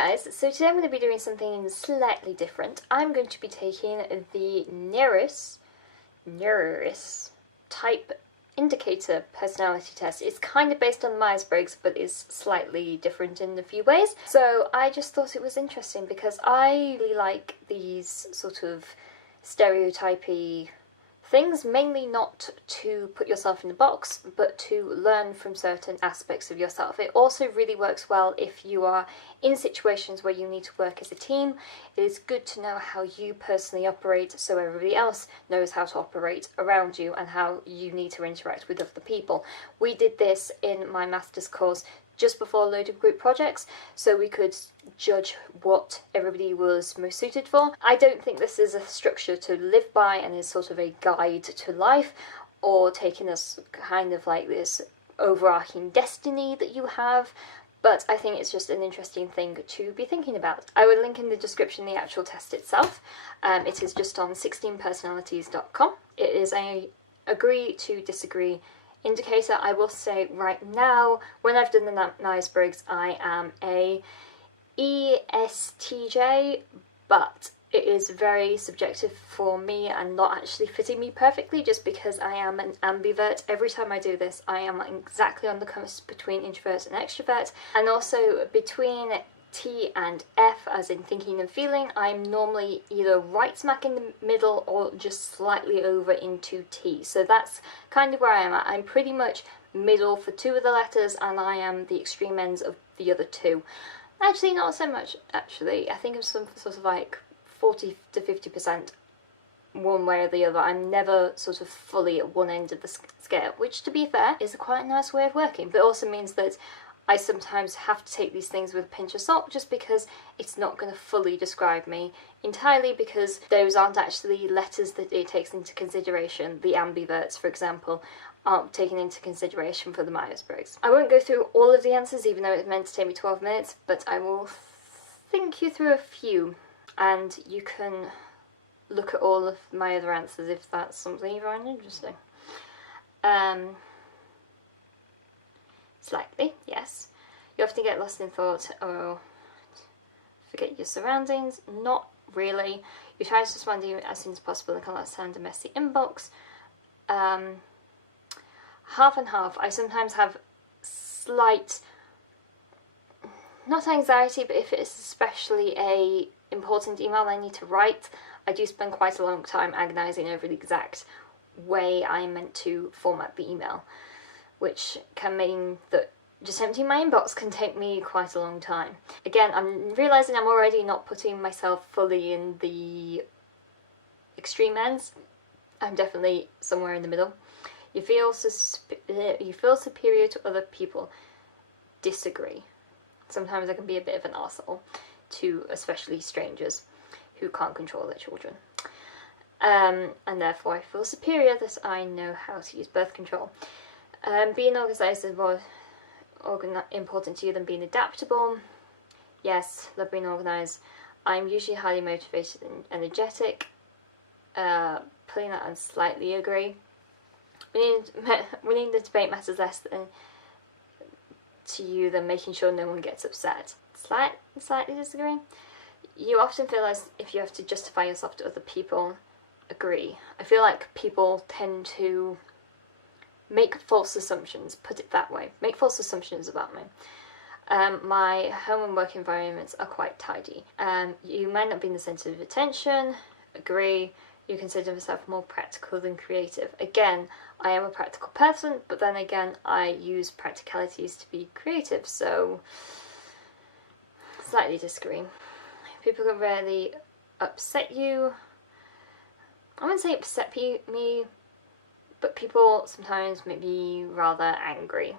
guys, so today I'm going to be doing something slightly different. I'm going to be taking the Neuris type indicator personality test. It's kind of based on Myers-Briggs, but is slightly different in a few ways. So I just thought it was interesting because I really like these sort of stereotypy things, mainly not to put yourself in a box, but to learn from certain aspects of yourself. It also really works well if you are in situations where you need to work as a team. It is good to know how you personally operate so everybody else knows how to operate around you and how you need to interact with other people. We did this in my master's course just before a load of group projects, so we could judge what everybody was most suited for. I don't think this is a structure to live by and is sort of a guide to life, or taking us kind of like this overarching destiny that you have, but I think it's just an interesting thing to be thinking about. I will link in the description the actual test itself. It is just on 16personalities.com. It is a agree to disagree indicator. I will say right now, when I've done the Myers-Briggs, I am a ESTJ, but it is very subjective for me and not actually fitting me perfectly, just because I am an ambivert. Every time I do this, I am exactly on the cusp between introvert and extrovert, and also between T and F, as in thinking and feeling. I'm normally either right smack in the middle or just slightly over into T. So that's kind of where I am at. I'm pretty much middle for two of the letters, and I am the extreme ends of the other two. Actually, not so much, actually. I think I'm some sort of like 40 to 50% one way or the other. I'm never sort of fully at one end of the scale, which, to be fair, is quite a nice way of working, but also means that I sometimes have to take these things with a pinch of salt, just because it's not going to fully describe me entirely, because those aren't actually letters that it takes into consideration. The ambiverts, for example, aren't taken into consideration for the Myers-Briggs. I won't go through all of the answers, even though it's meant to take me 12 minutes, but I will think you through a few, and you can look at all of my other answers if that's something you find interesting. Slightly, yes. You often get lost in thought or forget your surroundings. Not really. You try to respond as soon as possible and cannot stand a messy inbox. Half and half. I sometimes have slight, not anxiety, but if it's especially a important email I need to write, I do spend quite a long time agonizing over the exact way I'm meant to format the email, which can mean that just emptying my inbox can take me quite a long time. Again, I'm realising I'm already not putting myself fully in the extreme ends. I'm definitely somewhere in the middle. You feel superior to other people. Disagree. Sometimes I can be a bit of an arsehole to especially strangers who can't control their children. And therefore I feel superior that I know how to use birth control. Being organised is more important to you than being adaptable. Yes, love being organised. I'm usually highly motivated and energetic. Putting that on slightly agree. Winning the debate matters less to you than making sure no one gets upset. Slightly disagree. You often feel as if you have to justify yourself to other people. Agree. I feel like people tend to make false assumptions, put it that way. Make false assumptions about me. My home and work environments are quite tidy. You might not be in the centre of attention. Agree. You consider yourself more practical than creative. Again, I am a practical person, but then again, I use practicalities to be creative, so slightly disagree. People can rarely upset you. I wouldn't say upset me, but people sometimes make me rather angry.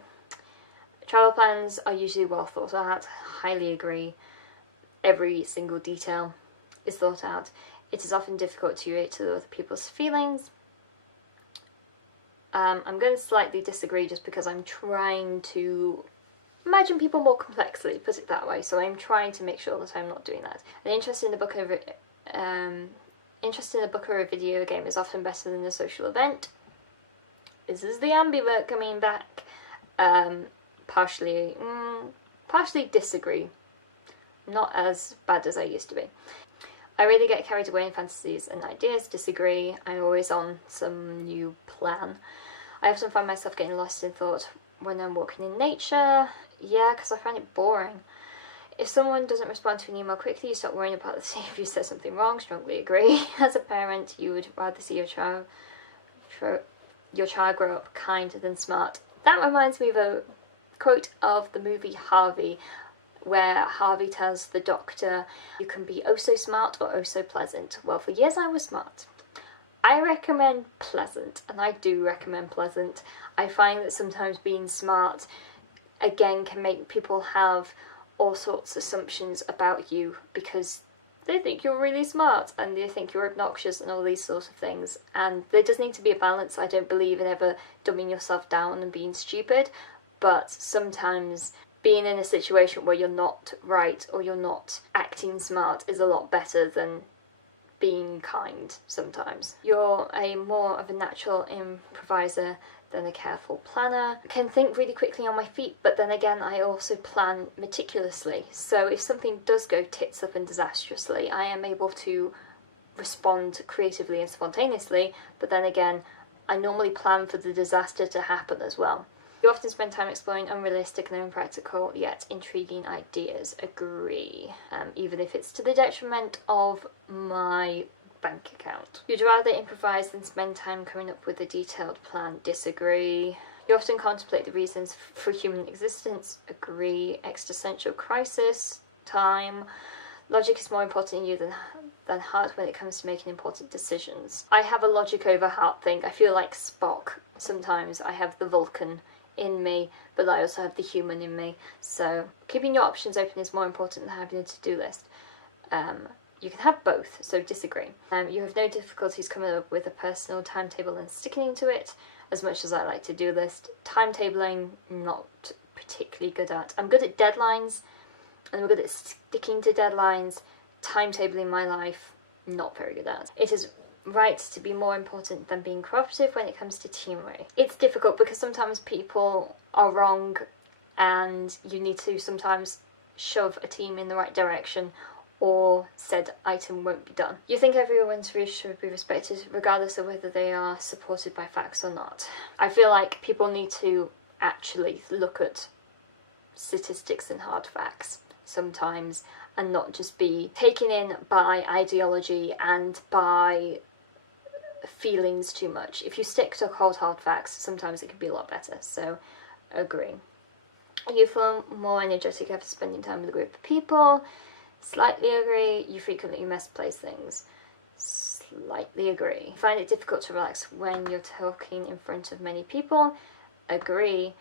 Travel plans are usually well thought out. Highly agree. Every single detail is thought out. It is often difficult to relate to other people's feelings. I'm going to slightly disagree, just because I'm trying to imagine people more complexly, put it that way. So I'm trying to make sure that I'm not doing that. An interest in a book or a video game is often better than a social event. This is the ambivert coming back. Partially disagree. not as bad as I used to be. I really get carried away in fantasies and ideas. Disagree. I'm always on some new plan. I often find myself getting lost in thought when I'm walking in nature. Yeah, because I find it boring. If someone doesn't respond to an email quickly, you start worrying about if you said something wrong. Strongly agree. As a parent, you would rather see your child grow up kind than smart. That reminds me of a quote of the movie Harvey, where Harvey tells the doctor, you can be oh so smart or oh so pleasant. Well, for years I was smart. I recommend pleasant, and I do recommend pleasant. I find that sometimes being smart, again, can make people have all sorts of assumptions about you because they think you're really smart and they think you're obnoxious and all these sorts of things. And there does need to be a balance. I don't believe in ever dumbing yourself down and being stupid, but sometimes being in a situation where you're not right or you're not acting smart is a lot better than being kind sometimes. You're more of a natural improviser than a careful planner. I can think really quickly on my feet, but then again, I also plan meticulously. So if something does go tits up and disastrously, I am able to respond creatively and spontaneously, but then again, I normally plan for the disaster to happen as well. You often spend time exploring unrealistic and impractical yet intriguing ideas. Agree. Even if it's to the detriment of my bank account. You'd rather improvise than spend time coming up with a detailed plan. Disagree. You often contemplate the reasons for human existence. Agree. Existential crisis. Time. Logic is more important in you than heart when it comes to making important decisions. I have a logic over heart thing. I feel like Spock. Sometimes I have the Vulcan in me, but I also have the human in me. So keeping your options open is more important than having a to-do list. You can have both, so disagree. You have no difficulties coming up with a personal timetable and sticking to it, as much as I like to-do list. Timetabling, not particularly good at. I'm good at deadlines, and I'm good at sticking to deadlines. Timetabling my life, not very good at. It is right to be more important than being cooperative when it comes to teamwork. It's difficult because sometimes people are wrong and you need to sometimes shove a team in the right direction or said item won't be done. You think everyone's views should be respected regardless of whether they are supported by facts or not. I feel like people need to actually look at statistics and hard facts sometimes and not just be taken in by ideology and by feelings too much. If you stick to cold hard facts, sometimes it can be a lot better. So, agree. You feel more energetic after spending time with a group of people. Slightly agree. You frequently misplace things. Slightly agree. You find it difficult to relax when you're talking in front of many people. Agree.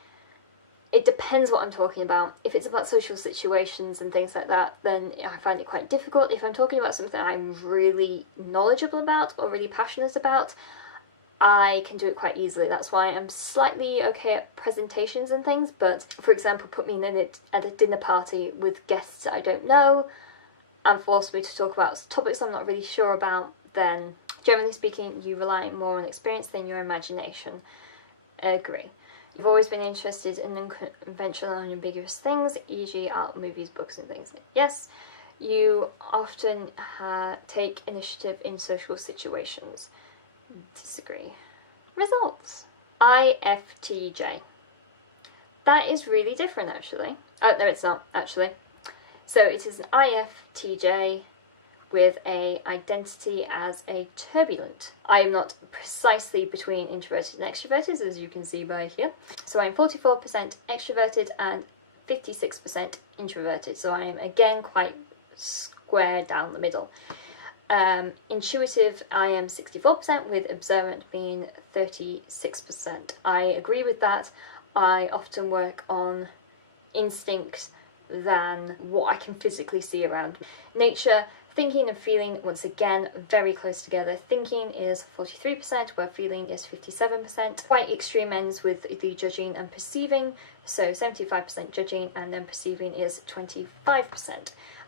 It depends what I'm talking about. If it's about social situations and things like that, then I find it quite difficult. If I'm talking about something I'm really knowledgeable about or really passionate about, I can do it quite easily. That's why I'm slightly okay at presentations and things, but for example, put me in it at a dinner party with guests I don't know and force me to talk about topics I'm not really sure about, then generally speaking, you rely more on experience than your imagination. Agree. You've always been interested in unconventional and ambiguous things, e.g. art, movies, books and things. Yes, you often take initiative in social situations. Disagree. Results. IFTJ. That is really different actually. Oh, no it's not actually. So it is an IFTJ with a identity as a turbulent. I am not precisely between introverted and extroverted, as you can see by here. So I'm 44% extroverted and 56% introverted. So I am again quite square down the middle. Intuitive, I am 64%, with observant being 36%. I agree with that. I often work on instinct than what I can physically see around me. Nature, thinking and feeling, once again, very close together. Thinking is 43%, where feeling is 57%. Quite extreme ends with the judging and perceiving, so 75% judging, and then perceiving is 25%.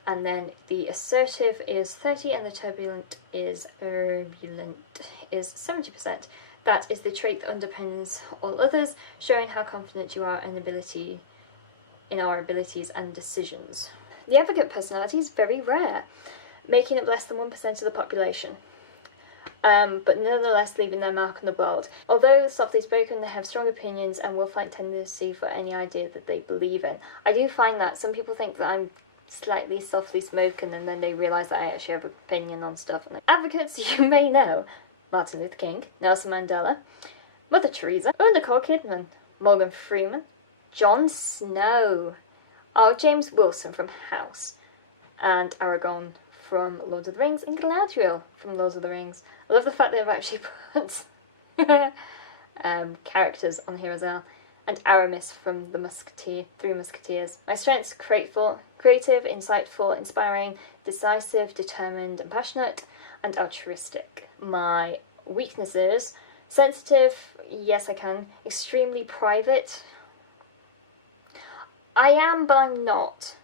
And then the assertive is 30%, and the turbulent is 70%. That is the trait that underpins all others, showing how confident you are in our abilities and decisions. The advocate personality is very rare, making up less than 1% of the population. But nonetheless leaving their mark on the world. Although softly spoken, they have strong opinions and will fight tendency for any idea that they believe in. I do find that some people think that I'm slightly softly spoken and then they realise that I actually have an opinion on stuff. And advocates you may know: Martin Luther King, Nelson Mandela, Mother Teresa, Nicole Kidman, Morgan Freeman, Jon Snow, James Wilson from House, and Aragorn from Lord of the Rings, and Galadriel from Lord of the Rings. I love the fact they've actually put characters on here as well. And Aramis from the Three Musketeers. My strengths: creative, insightful, inspiring, decisive, determined and passionate, and altruistic. My weaknesses: sensitive, yes I can. Extremely private. I am, but I'm not.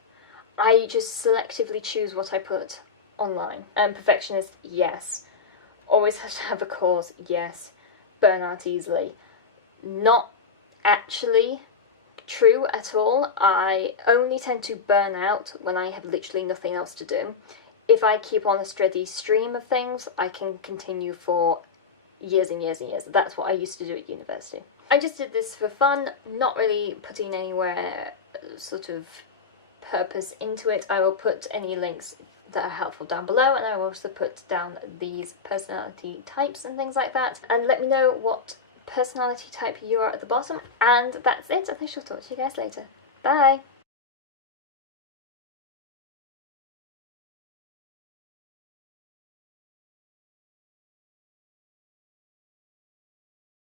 I just selectively choose what I put online. Perfectionist, yes. Always have to have a cause, yes. Burn out easily. Not actually true at all. I only tend to burn out when I have literally nothing else to do. If I keep on a steady stream of things, I can continue for years and years and years. That's what I used to do at university. I just did this for fun, not really putting anywhere sort of purpose into it. I will put any links that are helpful down below, and I will also put down these personality types and things like that. And let me know what personality type you are at the bottom. And that's it. I shall talk to you guys later. Bye!